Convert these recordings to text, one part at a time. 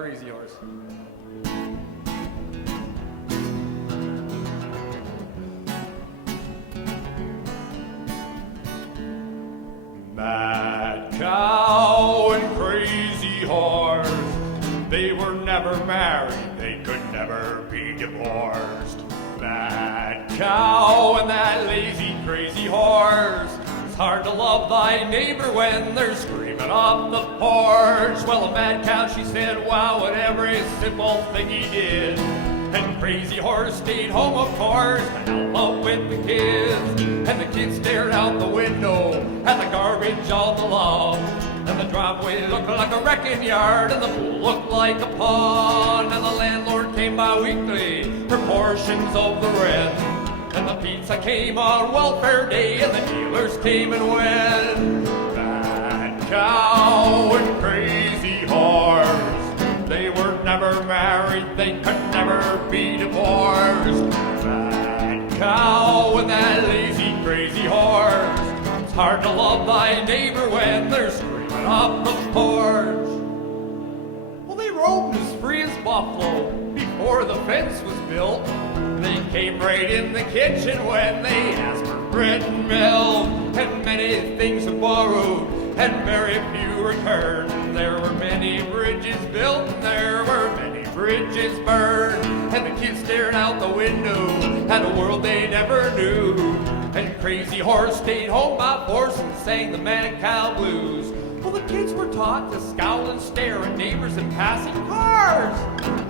Crazy Horse. Mad cow and crazy horse, they were never married, they could never be divorced. Mad cow and that lazy crazy horse, it's hard to love thy neighbor when they're screaming off the porch. Well, a mad cow, she said, wow, at every simple thing he did. And crazy horse stayed home, of course, and out with the kids. And the kids stared out the window at the garbage on the lawn. And the driveway looked like a wrecking yard, and the pool looked like a pond. And the landlord came by weekly for portions of the rent. And the pizza came on welfare day, and the dealers came and went. Mad cow and crazy horse, they were never married, they could never be divorced. Mad cow and that lazy crazy horse, it's hard to love thy neighbor when they're screaming off the porch. Well, they roamed as free as buffalo before the fence was built. They came right in the kitchen when they asked for bread and milk. And many things were borrowed and very few returned. There were many bridges built and there were many bridges burned. And the kids stared out the window at a world they never knew. And Crazy Horse stayed home by force and sang the Mad Cow Blues. Well, the kids were taught to scowl and stare at neighbors and passing cars.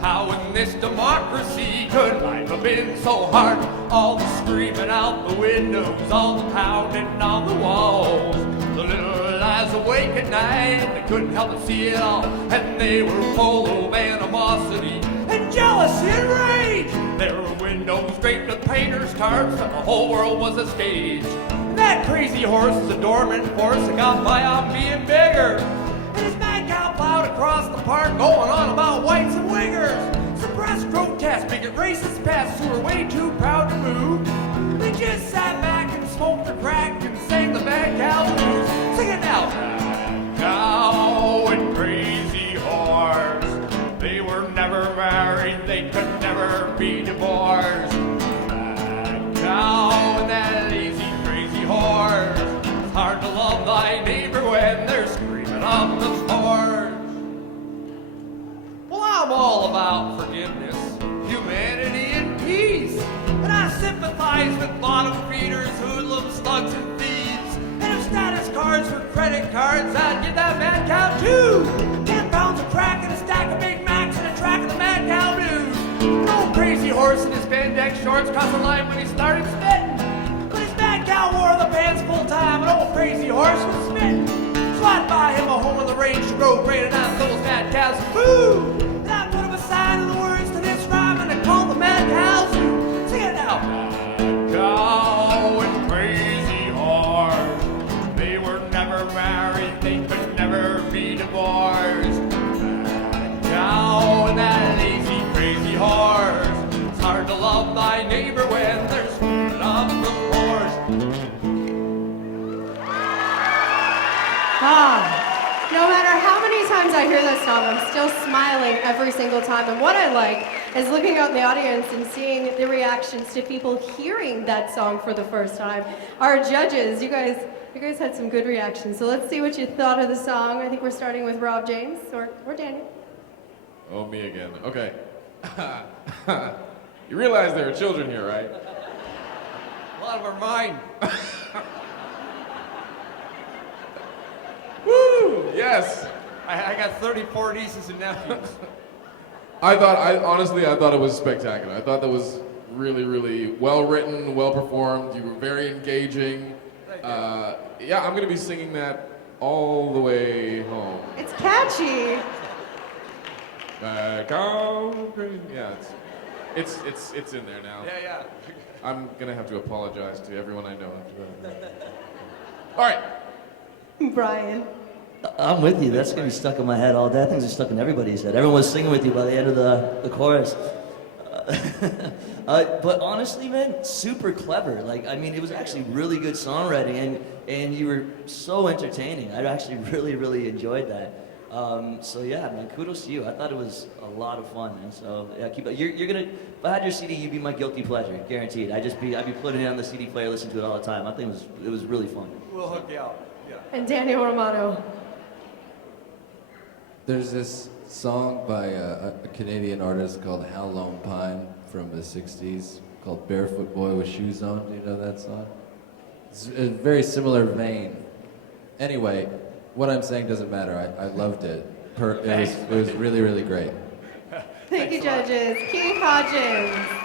How in this democracy could life have been so hard? All the screaming out the windows, all the pounding on the walls. The little lies awake at night, they couldn't help but see it all. And they were full of animosity and jealousy and rage. There were windows draped with painters' tarps, and the whole world was a stage. That Crazy Horse is a dormant force that got by on being bigger. And his mad cow plowed across the park, going on about whites and wiggers. Suppressed grotesque bigot racist pests who were way too proud to move. They just sat back and smoked their crack and sang the Mad Cow Blues. Sing it now. Mad cow and crazy horse, they were never married, they could never be divorced. Mad cow and that lazy crazy horse, it's hard to love thy neighbor when they're screaming on the porch. Well, I'm all about forgiveness, humanity, and peace. And I sympathize with bottom feeders, hoodlums, slugs, and thieves. And if status cards were credit cards, I'd give that Mad Cow too. 10 pounds of crack and a stack of Big Macs and a track of the Mad Cow News. An old Crazy Horse in his spandex shorts crossed the line when he started spitting. But his Mad Cow wore the pants full time, an old Crazy Horse was smitten. So I'd buy him a home on the range to grow grain and out those Mad Cows some food. And I'd put him a sign of the words to this rhyme and I'd call the Mad Cow Zoo. Sing it now. Mad cow and crazy horse, they were never married, they could never be divorced. Mad cow and that lazy crazy horse, it's hard to love thy neighbor when they're screaming off the porch. No matter how many times I hear that song, I'm still smiling every single time. And what I like is looking out in the audience and seeing the reactions to people hearing that song for the first time. Our judges, you guys had some good reactions. So let's see what you thought of the song. I think we're starting with Rob James or Daniel. Oh, me again. Okay. You realize there are children here, right? A lot of them are mine. Woo! Yes. I got 34 nieces and nephews. I thought it was spectacular. I thought that was really, really well written, well performed. You were very engaging. Yeah, I'm gonna be singing that all the way home. It's catchy. Yeah, it's in there now. Yeah. I'm gonna have to apologize to everyone I know after that. All right. Brian. I'm with you. That's gonna be stuck in my head all day. Things are stuck in everybody's head. Everyone was singing with you by the end of the chorus. But honestly, man, super clever. Like, I mean, it was actually really good songwriting, and you were so entertaining. I actually really, really enjoyed that. So yeah, man, kudos to you. I thought it was a lot of fun, man. So yeah, keep it. You're gonna. If I had your CD, you'd be my guilty pleasure, guaranteed. I'd be putting it on the CD player, listening to it all the time. I think it was really fun. We'll hook you up. Yeah. And Daniel Romano. There's this song by a Canadian artist called Hal Lone Pine from the 60s called Barefoot Boy with Shoes On. Do you know that song? It's a very similar vein. Anyway, what I'm saying doesn't matter. I loved it. It was really, really great. Thank you, judges. Kieth Hodgins.